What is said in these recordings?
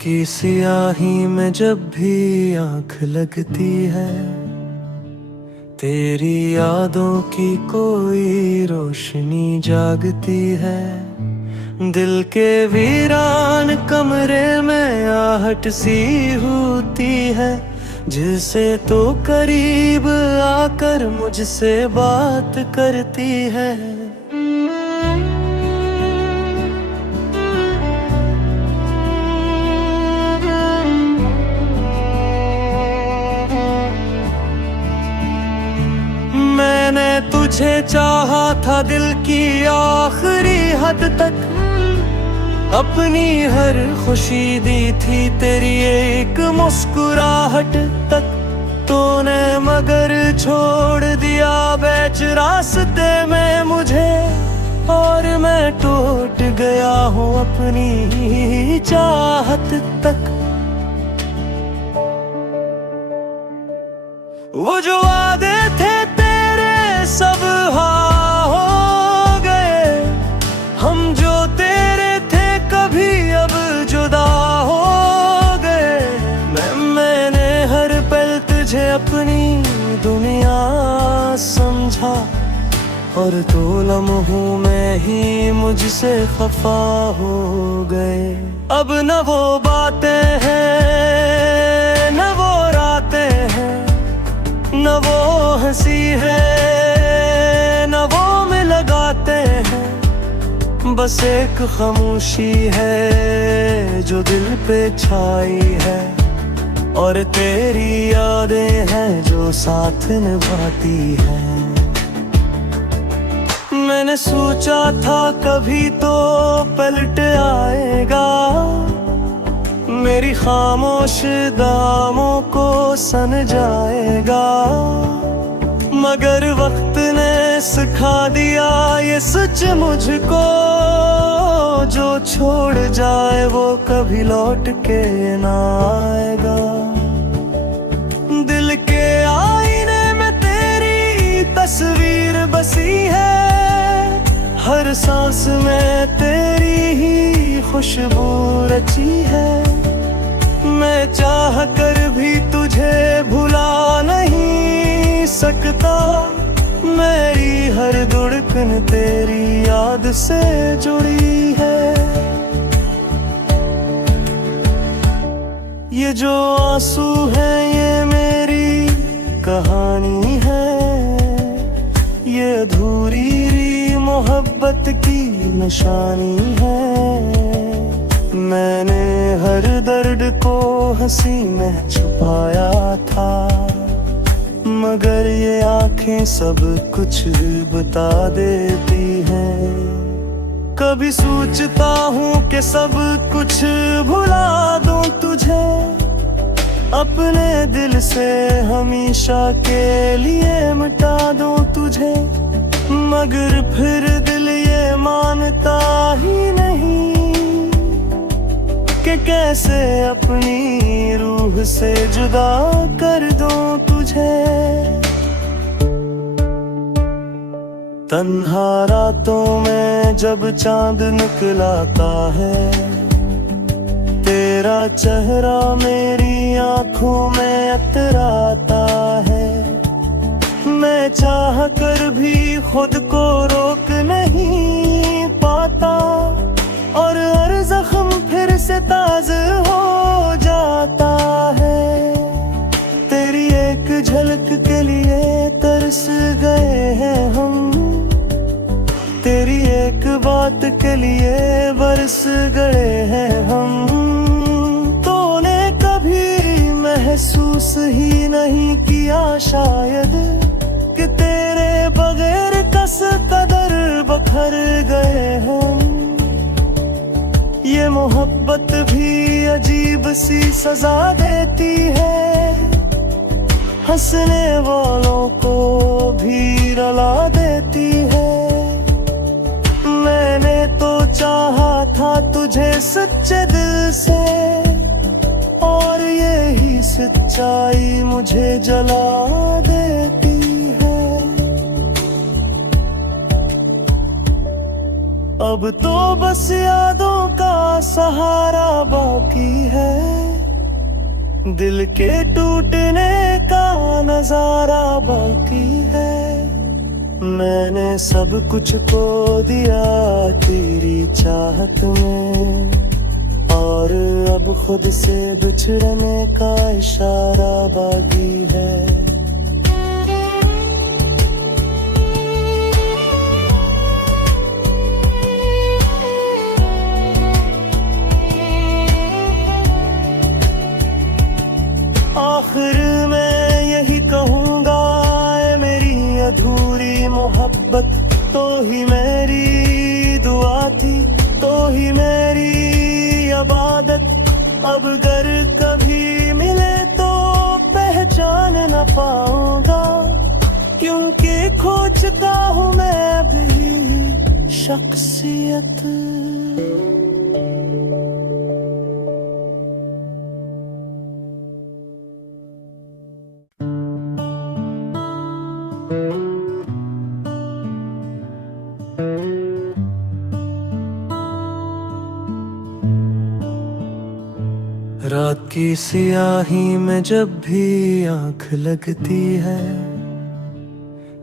की सियाही में जब भी आंख लगती है, तेरी यादों की कोई रोशनी जागती है। दिल के वीरान कमरे में आहट सी होती है, जिसे तो करीब आकर मुझसे बात करती है। मैंने तुझे चाहा था दिल की आखिरी हद तक, अपनी हर खुशी दी थी तेरी एक मुस्कुराहट तक। तूने मगर छोड़ दिया बीच रास्ते में मुझे, और मैं टूट गया हूँ अपनी ही चाहत तक। वो जो वादे थे तेरे सब हाँ हो गए, हम जो तेरे थे कभी अब जुदा हो गए। मैंने हर पल तुझे अपनी दुनिया समझा, और तो लम्हों में ही मुझसे खफा हो गए। अब न वो बातें हैं न वो रातें हैं, न वो हंसी है न वो में लगाते हैं। बस एक खामोशी है जो दिल पे छाई है, और तेरी यादें हैं जो साथ निभाती हैं। मैंने सोचा था कभी तो पलट आएगा, मेरी खामोश दामों को सन जाएगा। मगर वक्त ने सिखा दिया ये सच मुझको, जो छोड़ जाए वो कभी लौट के ना आएगा। दिल के आईने में तेरी तस्वीर बसी है, हर सांस में तेरी ही खुशबू रची है। मैं चाह कर भी तुझे भुला नहीं सकता, मेरी हर धड़कन तेरी याद से जुड़ी है। ये जो आंसू है ये मेरी कहानी है, ये अधूरी मोहब्बत की निशानी है। मैंने हर दर्द को हंसी में छुपाया था, मगर ये आंखें सब कुछ बता देती हैं। कभी सोचता हूँ कि सब कुछ भुला दूँ तुझे, अपने दिल से हमेशा के लिए मिटा दूँ तुझे। मगर फिर दिल ये मानता ही नहीं कि कैसे अपनी रूह से जुदा कर दूं तुझे। तन्हा रातों में जब चांद निकलाता है, तेरा चेहरा मेरी आंखों में अतराता है। मैं चाह कर भी खुद को रोक नहीं पाता, और हर जख्म फिर से ताज़ा हो जाता है। तेरी एक झलक के लिए तरस गए हैं हम, तेरी एक बात के लिए बरस गए हैं हम। तूने कभी महसूस ही नहीं किया शायद कि तेरे बगैर कस कदर बखर गए हम। ये मोहब्बत भी अजीब सी सजा देती है, हंसने वालों को भी रुला देती है। मैंने तो चाहा था तुझे सच्चे दिल से, और यही सच्चाई मुझे जला देती है। अब तो बस यादों का सहारा बाकी है, दिल के टूटने का नजारा बाकी है। मैंने सब कुछ खो दिया तेरी चाहत में, और अब खुद से बिछड़ने का इशारा बाकी है। आखिर मैं यही कहूँगा, ऐ मेरी अधूरी मोहब्बत, तो ही मेरी दुआ थी, तो ही मेरी इबादत। अब अगर कभी मिले तो पहचान न पाऊंगा, क्योंकि खोजता हूँ मैं भी शख्सियत। रात की सियाही में जब भी आंख लगती है,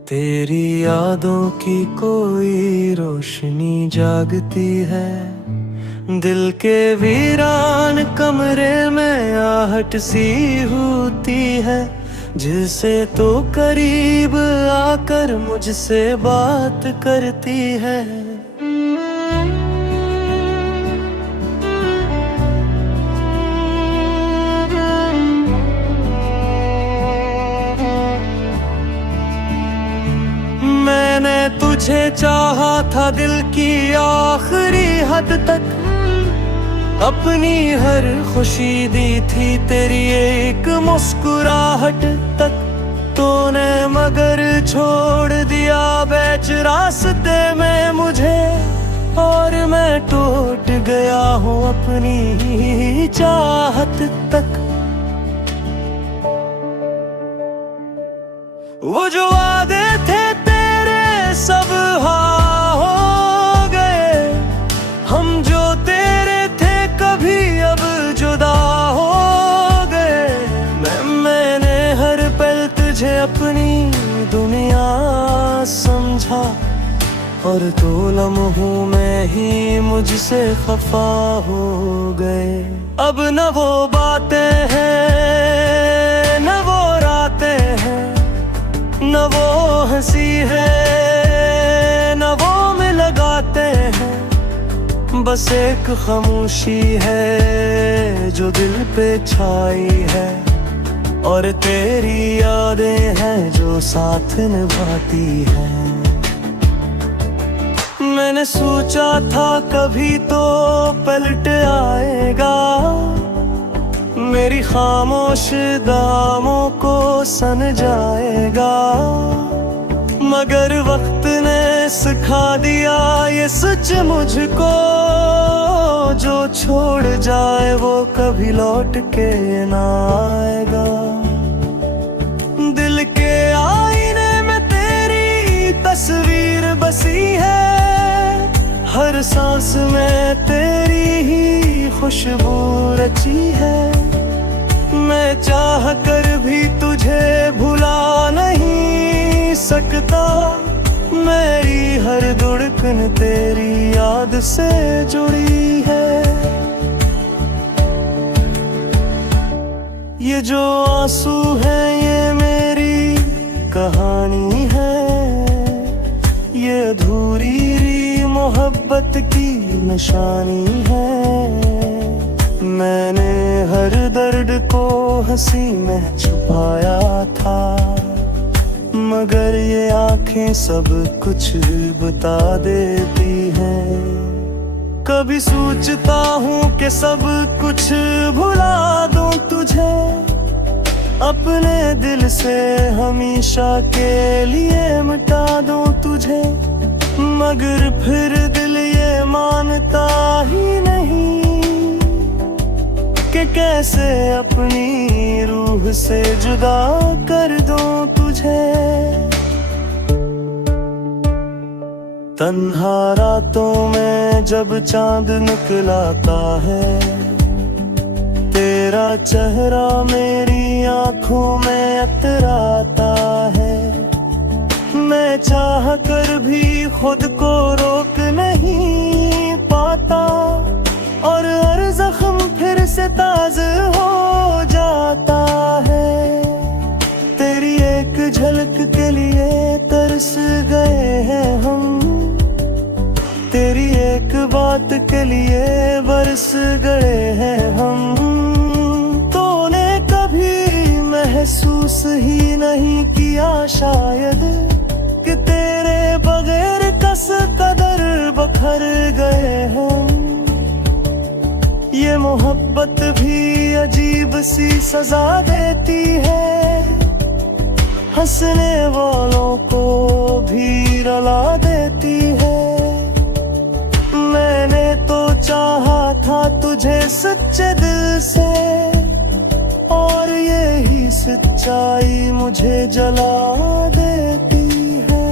तेरी यादों की कोई रोशनी जागती है। दिल के वीरान कमरे में आहट सी होती है, जिसे तो करीब आकर मुझसे बात करती है। मैंने तुझे चाहा था दिल की आखिरी हद तक, अपनी हर खुशी दी थी तेरी एक मुस्कुराहट तक। तूने मगर छोड़ दिया बीच रास्ते में मुझे, और मैं टूट गया हूँ अपनी ही चाहत तक। वो जो वादे थे सब हाँ हो गए, हम जो तेरे थे कभी अब जुदा हो गए। मैंने हर पल तुझे अपनी दुनिया समझा, और तो लम्हों में ही मुझसे खफा हो गए। अब न वो बातें हैं न वो रातें हैं, न वो हंसी है न वो में लगाते हैं। बस एक खामोशी है जो दिल पे छाई है, और तेरी यादें हैं जो साथ निभाती हैं। मैंने सोचा था कभी तो पलट आएगा, मेरी खामोश दामों को सन जाएगा। मगर वक्त ने सिखा दिया ये सच मुझको, जो छोड़ जाए वो कभी लौट के ना आएगा। दिल के आईने में तेरी तस्वीर बसी है, हर सांस में तेरी ही खुशबू रची है। मैं चाह कर भी तुझे भुला नहीं सकता, मेरी हर धड़कन तेरी याद से जुड़ी है। ये जो आंसू है ये मेरी कहानी है, ये अधूरी मोहब्बत की निशानी है। मैंने हर दर्द को हंसी में छुपाया था, मगर ये आंखें सब कुछ बता देती हैं। कभी सोचता हूँ कि सब कुछ भुला दूं तुझे, अपने दिल से हमेशा के लिए मिटा दूं तुझे। मगर फिर दिल ये मानता ही नहीं कि कैसे अपनी रूह से जुदा कर दूं तुझे। तन्हा रातों में जब चांद निकलाता है, तेरा चेहरा मेरी आंखों में अतराता है। मैं चाह कर भी खुद को रोक नहीं पाता, और हर जख्म फिर से ताज़ा हो जाता है। तेरी एक झलक के लिए तरस गए हैं हम, तेरी एक बात के लिए बरस गए हैं हम। तूने कभी महसूस ही नहीं किया शायद कि तेरे बगैर कस कदर बखर गए हम। ये मोहब्बत भी अजीब सी सजा देती है, हंसने वालों को भी रुला देती है। मैंने तो चाहा था तुझे सच्चे दिल से, और यही सच्चाई मुझे जला देती है।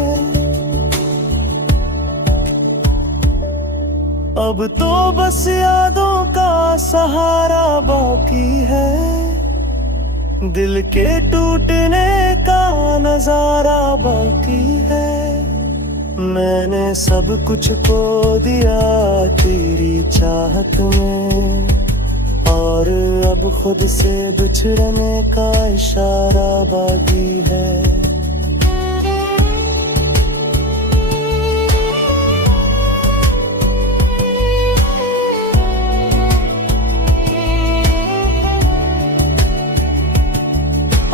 अब तो बस यादों का सहारा बाकी है, दिल के टूटने का नजारा बाकी है। मैंने सब कुछ खो दिया तेरी चाहत में, और अब खुद से बिछड़ने का इशारा बाकी है।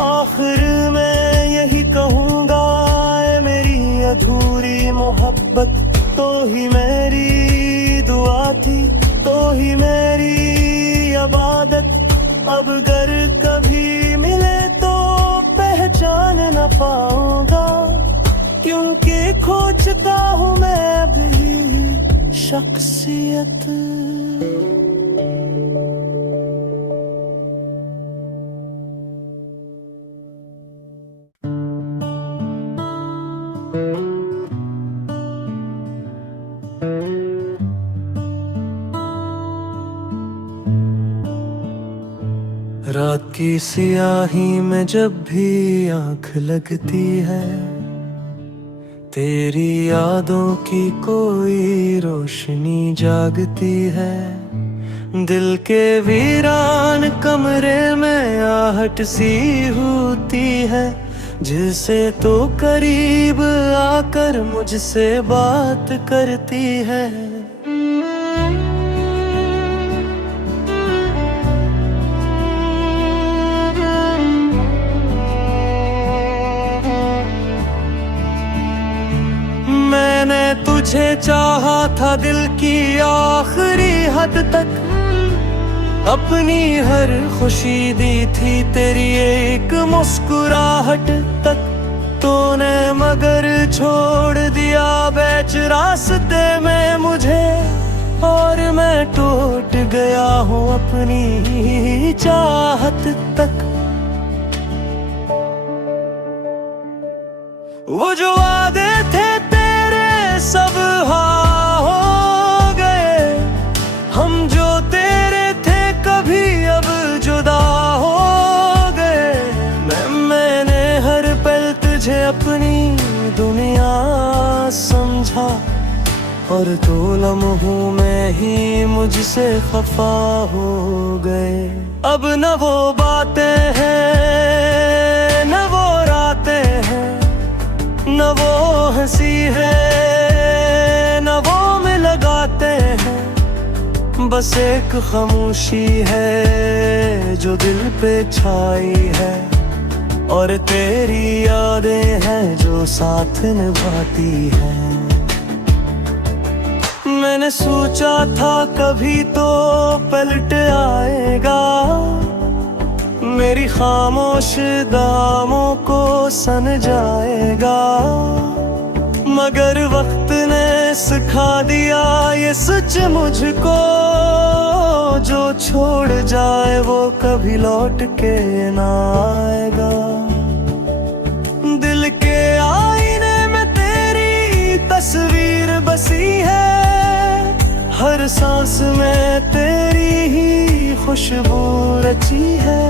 आखिर मैं यही कहूँगा, ऐ मेरी अधूरी मोहब्बत, तो ही मेरी दुआ थी, तो ही मेरी इबादत। अब अगर कभी मिले तो पहचान न पाऊंगा, क्योंकि खो चुका हूँ मैं अभी शख्सियत। रात की सियाही में जब भी आँख लगती है, तेरी यादों की कोई रोशनी जागती है। दिल के वीरान कमरे में आहट सी होती है, जिसे तो करीब आकर मुझसे बात करती है। मैंने तुझे चाहा था दिल की आखिरी हद तक, अपनी हर खुशी दी थी तेरी एक मुस्कुराहट तक। तूने मगर छोड़ दिया बीच रास्ते में मुझे, और मैं टूट गया हूँ अपनी चाहत तक। वो जो वादे थे सब हाँ हो गए, हम जो तेरे थे कभी अब जुदा हो गए। मैंने हर पल तुझे अपनी दुनिया समझा, और दो लम्हों में ही मुझसे खफा हो गए। अब न वो बातें हैं न वो रातें हैं, न वो हंसी है न वो में लगाते हैं। बस एक खामोशी है जो दिल पे छाई है, और तेरी यादें हैं जो साथ निभाती हैं। मैंने सोचा था कभी तो पलट आएगा, मेरी खामोश दामों को सन जाएगा। मगर वक्त ने सिखा दिया ये सच मुझको, जो छोड़ जाए वो कभी लौट के ना आएगा। दिल के आईने में तेरी तस्वीर खुशबू रची है।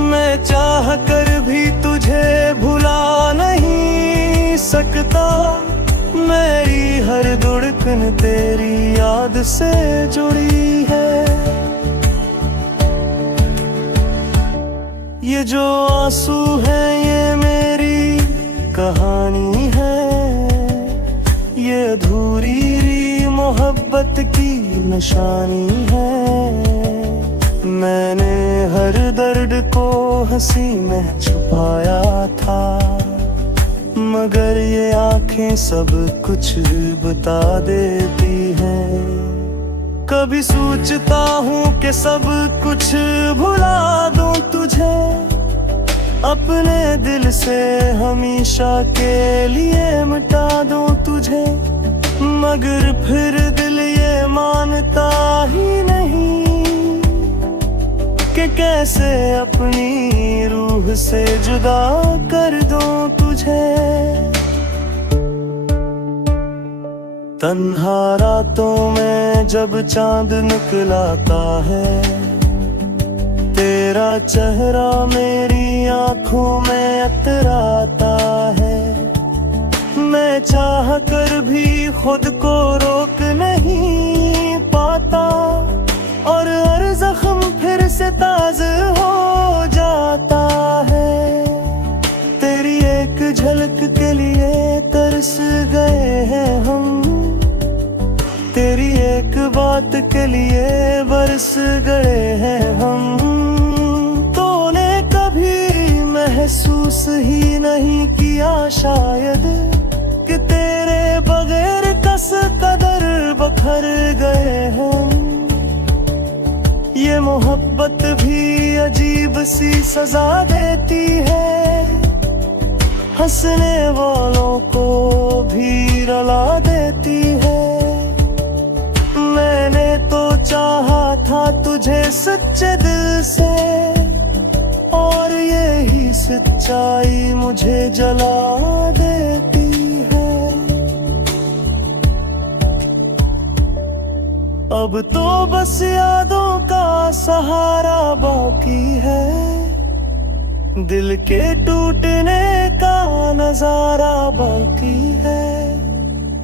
मैं चाह कर भी तुझे भुला नहीं सकता, मेरी हर धड़कन तेरी याद से जुड़ी है। ये जो आंसू है ये मेरी कहानी है, ये अधूरी मोहब्बत की निशानी है। मैंने हर दर्द को हंसी में छुपाया था, मगर ये आंखें सब कुछ बता देती हैं। कभी सोचता हूँ कि सब कुछ भुला दूं तुझे, अपने दिल से हमेशा के लिए मिटा दूं तुझे, मगर फिर दिल ये मानता ही नहीं कि कैसे अपनी रूह से जुदा कर दूं तुझे। तन्हा रातों में जब चांद निकलाता है, तेरा चेहरा मेरी आंखों में अतराता है। मैं चाह कर भी खुद को रोक नहीं पाता, और हर जख्म फिर से ताज़ा हो जाता है। तेरी एक झलक के लिए तरस गए हैं हम, तेरी एक बात के लिए बरस गए हैं हम। तूने कभी महसूस ही नहीं किया शायद कि तेरे बगैर कस कदर बखर गए हम। ये मोहब्बत भी अजीब सी सजा देती है, हंसने वालों को भी रुला देती है। मैंने तो चाहा था तुझे सच्चे दिल से, और यही सच्चाई मुझे जला देती है। अब तो बस यादों का सहारा बाकी है, दिल के टूटने का नजारा बाकी है।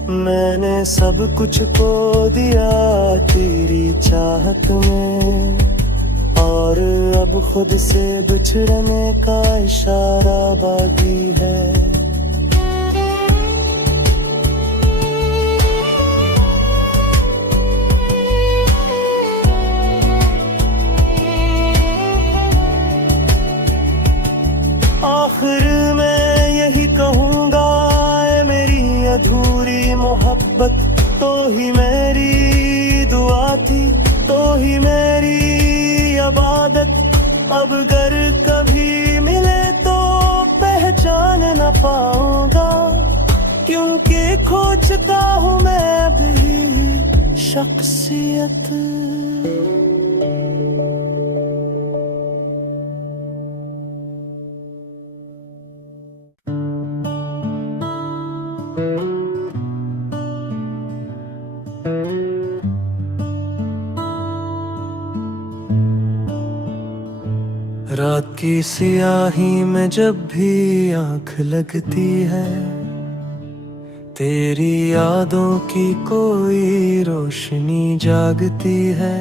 मैंने सब कुछ खो दिया तेरी चाहत में, और अब खुद से बिछड़ने का इशारा बाकी है। आखिर मैं यही कहूँगा, ऐ मेरी अधूरी मोहब्बत, तो ही मेरी दुआ थी, तो ही मेरी इबादत। अब अगर कभी मिले तो पहचान न पाऊंगा, क्योंकि खोजता हूँ मैं अभी शख्सियत। रात की सियाही में जब भी आँख लगती है, तेरी यादों की कोई रोशनी जागती है।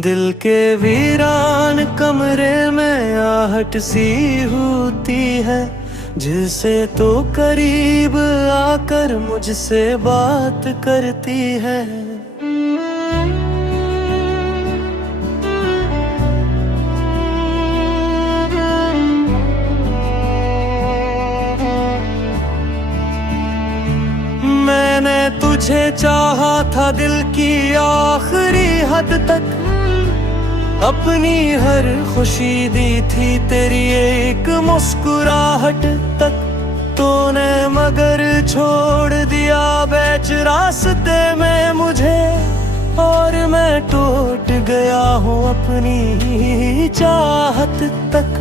दिल के वीरान कमरे में आहट सी होती है, जिसे तो करीब आकर मुझसे बात करती है। मैंने तुझे चाहा था दिल की आखिरी हद तक, अपनी हर खुशी दी थी तेरी एक मुस्कुराहट तक। तूने मगर छोड़ दिया बीच रास्ते में मुझे, और मैं टूट गया हूँ अपनी ही चाहत तक।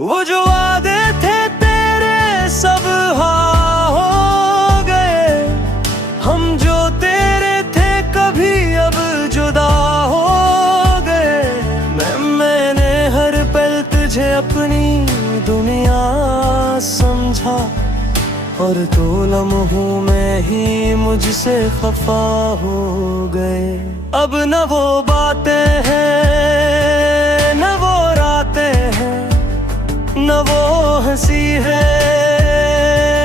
वो जो वादे थे तेरे सब हाँ हो गए, हम जो तेरे अपनी दुनिया समझा, और 2 लम्हों में ही मुझसे खफा हो गए। अब न वो बातें हैं, न वो रातें हैं, न वो हंसी है,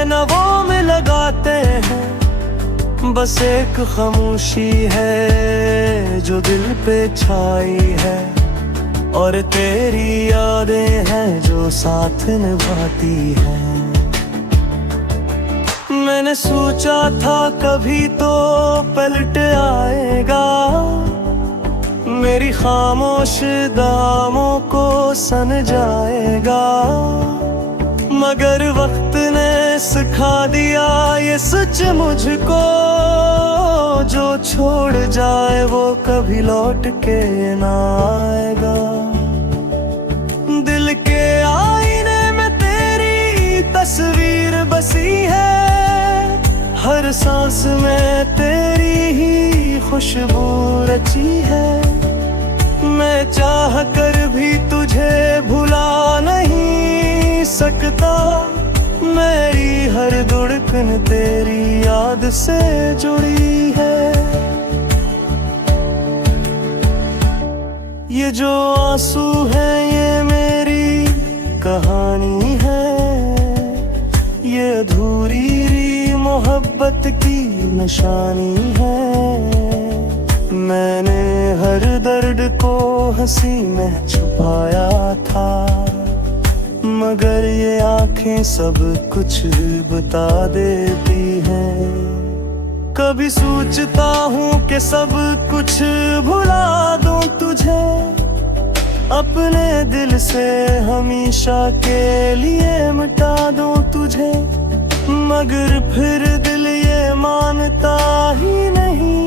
न वो लगाते हैं। बस एक खामोशी है जो दिल पे छाई है, और तेरी यादें हैं जो साथ निभाती हैं। मैंने सोचा था कभी तो पलट आएगा, मेरी खामोश दामों को सन जाएगा। मगर वक्त ने सिखा दिया ये सच मुझको, जो छोड़ जाए वो कभी लौट के ना आएगा। दिल के आईने में तेरी तस्वीर बसी है, हर सांस में तेरी ही खुशबू रची है। मैं चाह कर भी तुझे भुला नहीं सकता, मेरी हर धड़कन तेरी याद से जुड़ी है। ये जो आंसू है ये मेरी कहानी है, ये अधूरी मोहब्बत की निशानी है। मैंने हर दर्द को हंसी में छुपाया था, मगर ये आंखें सब कुछ बता देती हैं। कभी सोचता हूँ कि सब कुछ भुला दूँ तुझे, अपने दिल से हमेशा के लिए मिटा दूँ तुझे। मगर फिर दिल ये मानता ही नहीं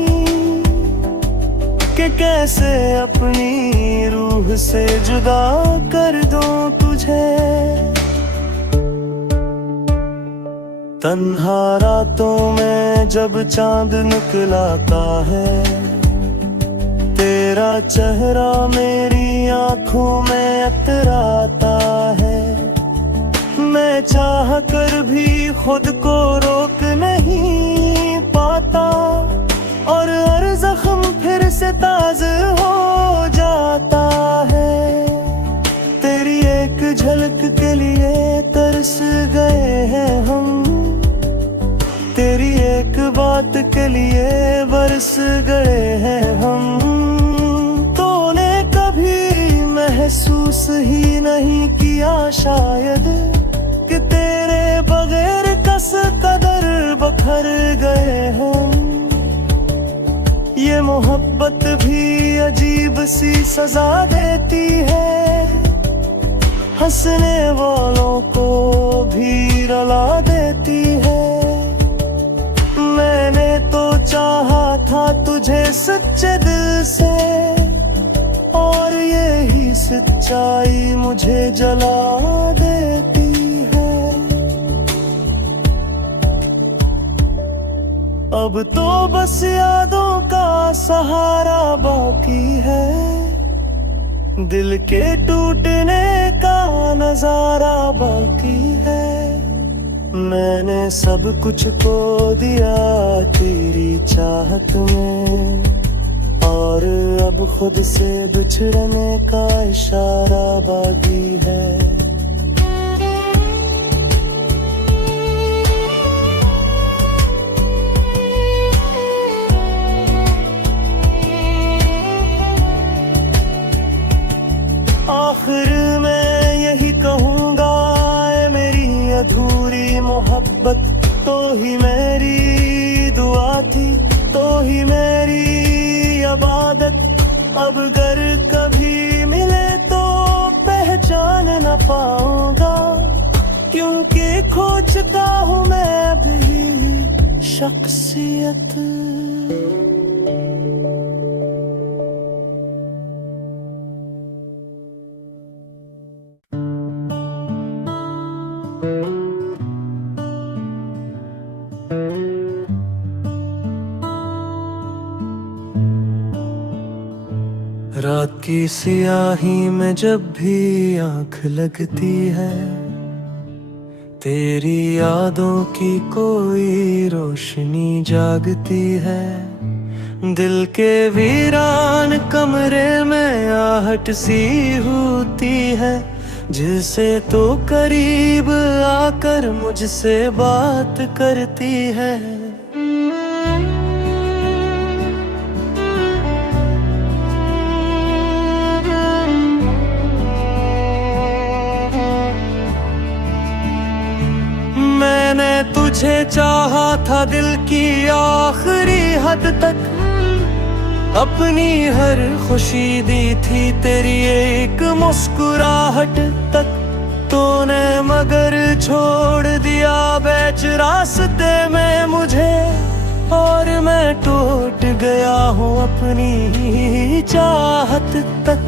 कि कैसे अपनी रूह से जुदा कर दूं तुझे। तन्हा रातों में जब चांद निकलाता है, तेरा चेहरा मेरी आंखों में अतराता है। मैं चाह कर भी खुद को रोक नहीं पाता, और हर जख्म फिर से ताज़ा हो जाता है। तेरी एक झलक के लिए तरस गए हैं हम, तेरी एक बात के लिए बरस गए हैं हम। तूने कभी महसूस ही नहीं किया शायद कि तेरे बगैर कस कदर बखर गए हम। ये मोहब्बत भी अजीब सी सजा देती है, हंसने वालों को भी रुला देती है। मैंने तो चाहा था तुझे सच्चे दिल से, और यही सच्चाई मुझे जला देती है। अब तो बस यादों का सहारा बाकी है, दिल के टूटने का नजारा बाकी है। मैंने सब कुछ खो दिया तेरी चाहत में, और अब खुद से बिछड़ने का इशारा बाकी है। आखिर मैं यही कहूँगा, ऐ मेरी अधूरी मोहब्बत, तो ही मेरी दुआ थी, तो ही मेरी इबादत। अब अगर कभी मिले तो पहचान न पाऊंगा, क्योंकि खो चुका हूँ मैं अभी शख्सियत। रात की सियाही में जब भी आंख लगती है, तेरी यादों की कोई रोशनी जागती है। दिल के वीरान कमरे में आहट सी होती है, जिसे तो करीब आकर मुझसे बात करती है। मैंने तुझे चाहा था दिल की आखिरी हद तक, अपनी हर खुशी दी थी तेरी एक मुस्कुराहट तक। तूने मगर छोड़ दिया बीच रास्ते में मुझे, और मैं टूट गया हूँ अपनी ही चाहत तक।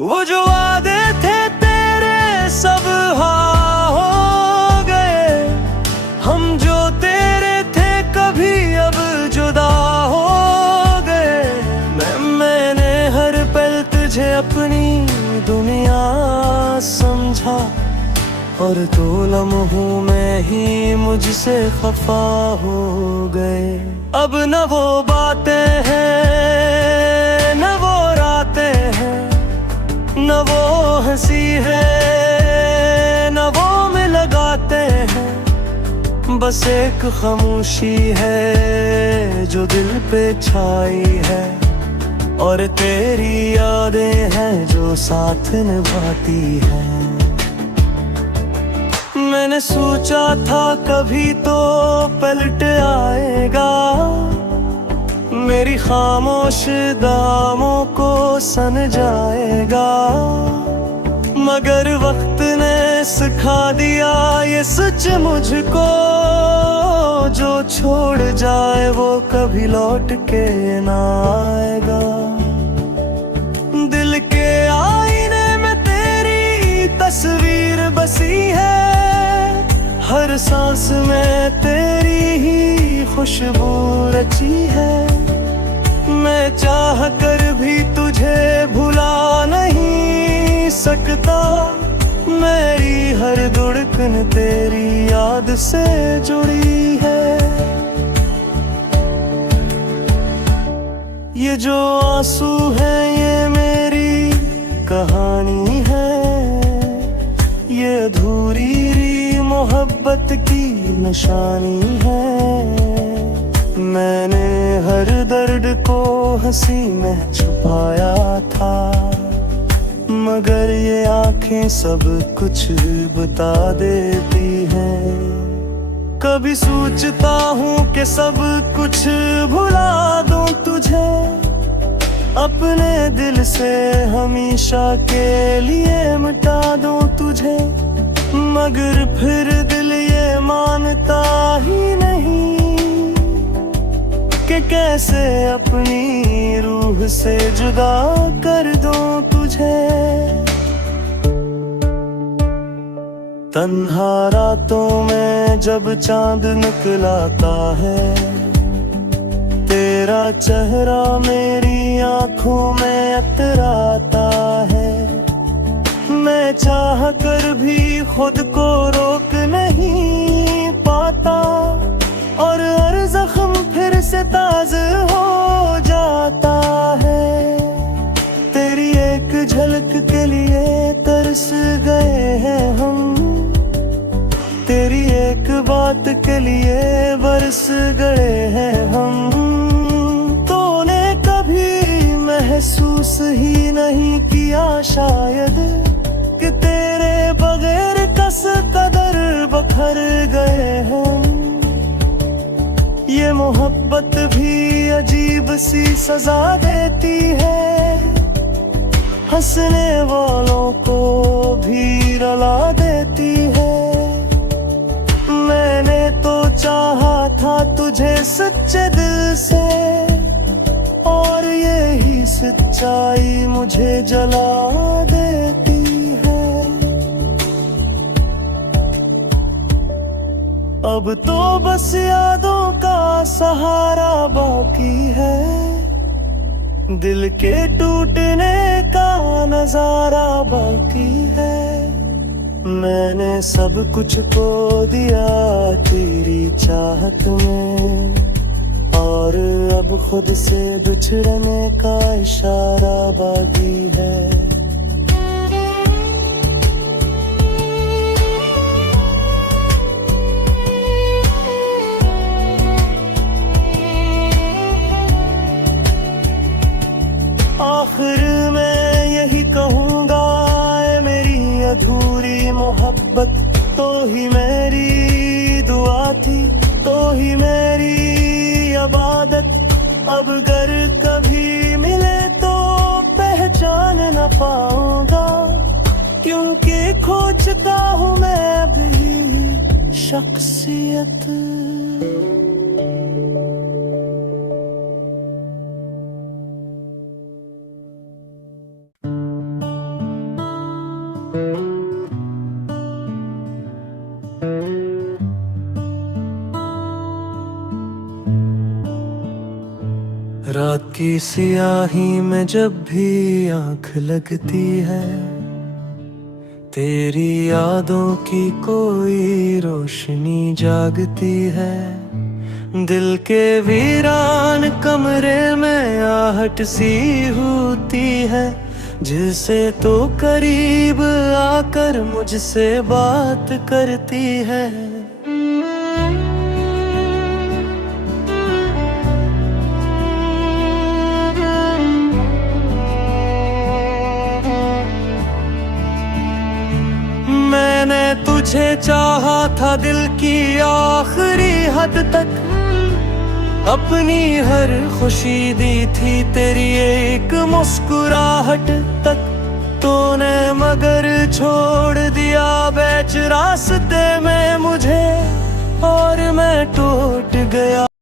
वो जो वादे थे तेरे सब हाँ हो गए, हम जो तेरे थे कभी अब जुदा हो गए। मैंने हर पल तुझे अपनी दुनिया समझा, और दो लम्हों में ही मुझसे खफा हो गए। अब न वो बातें हैं न वो रातें हैं, न वो हंसी है न वो में लगाते हैं। बस एक खामोशी है जो दिल पे छाई है, और तेरी यादें हैं जो साथ निभाती हैं। मैंने सोचा था कभी तो पलट आएगा, मेरी खामोश दामों को सन जाएगा। मगर वक्त ने सिखा दिया ये सच मुझको, जो छोड़ जाए वो कभी लौट के ना आएगा। दिल के आईने में तेरी तस्वीर बसी है, हर सांस में तेरी ही खुशबू रची है। मैं चाह कर भी तुझे भुला नहीं सकता, मेरी हर धड़कन तेरी याद से जुड़ी है। ये जो आंसू है ये मेरी कहानी है, ये अधूरी मोहब्बत की निशानी है। मैंने हर दर्द को हंसी में छुपाया था, मगर ये आंखें सब कुछ बता देती हैं। कभी सोचता हूँ कि सब कुछ भुला दूँ तुझे, अपने दिल से हमेशा के लिए मिटा दूँ तुझे। मगर फिर दिल ये मानता ही नहीं कि कैसे अपनी रूह से जुदा कर दूं तुझे। तन्हा रातों में जब चांद निकलाता है, तेरा चेहरा मेरी आंखों में अतराता है। मैं चाह कर भी खुद को रोक नहीं पाता, और हर जख्म फिर से ताज़ा हो जाता है। तेरी एक झलक के लिए तरस गए हैं हम, तेरी एक बात के लिए बरस गए हैं हम। तूने कभी महसूस ही नहीं किया शायद कि तेरे बगैर कस कदर बखर गए हम। ये मोहब्बत भी अजीब सी सजा देती है, हंसने वालों को भी रुला देती है। मैंने तो चाहा था तुझे सच्चे दिल से, और यही सच्चाई मुझे जला देती है। अब तो बस यादों का सहारा बाकी है, दिल के टूटने का नजारा बाकी है। मैंने सब कुछ खो दिया तेरी चाहत में, और अब खुद से बिछड़ने का इशारा बाकी है। आखिर मैं यही कहूँगा, ऐ मेरी अधूरी मोहब्बत, तो ही मेरी दुआ थी, तो ही मेरी इबादत। अब अगर कभी मिले तो पहचान न पाऊंगा, क्योंकि खो चुका हूँ मैं भी शख्सियत। रात की सियाही में जब भी आंख लगती है, तेरी यादों की कोई रोशनी जागती है। दिल के वीरान कमरे में आहट सी होती है, जिसे तो करीब आकर मुझसे बात करती है। मैंने तुझे चाहा था दिल की आखिरी हद तक, अपनी हर खुशी दी थी तेरी एक मुस्कुराहट तक। तूने मगर छोड़ दिया बीच रास्ते में मुझे, और मैं टूट गया।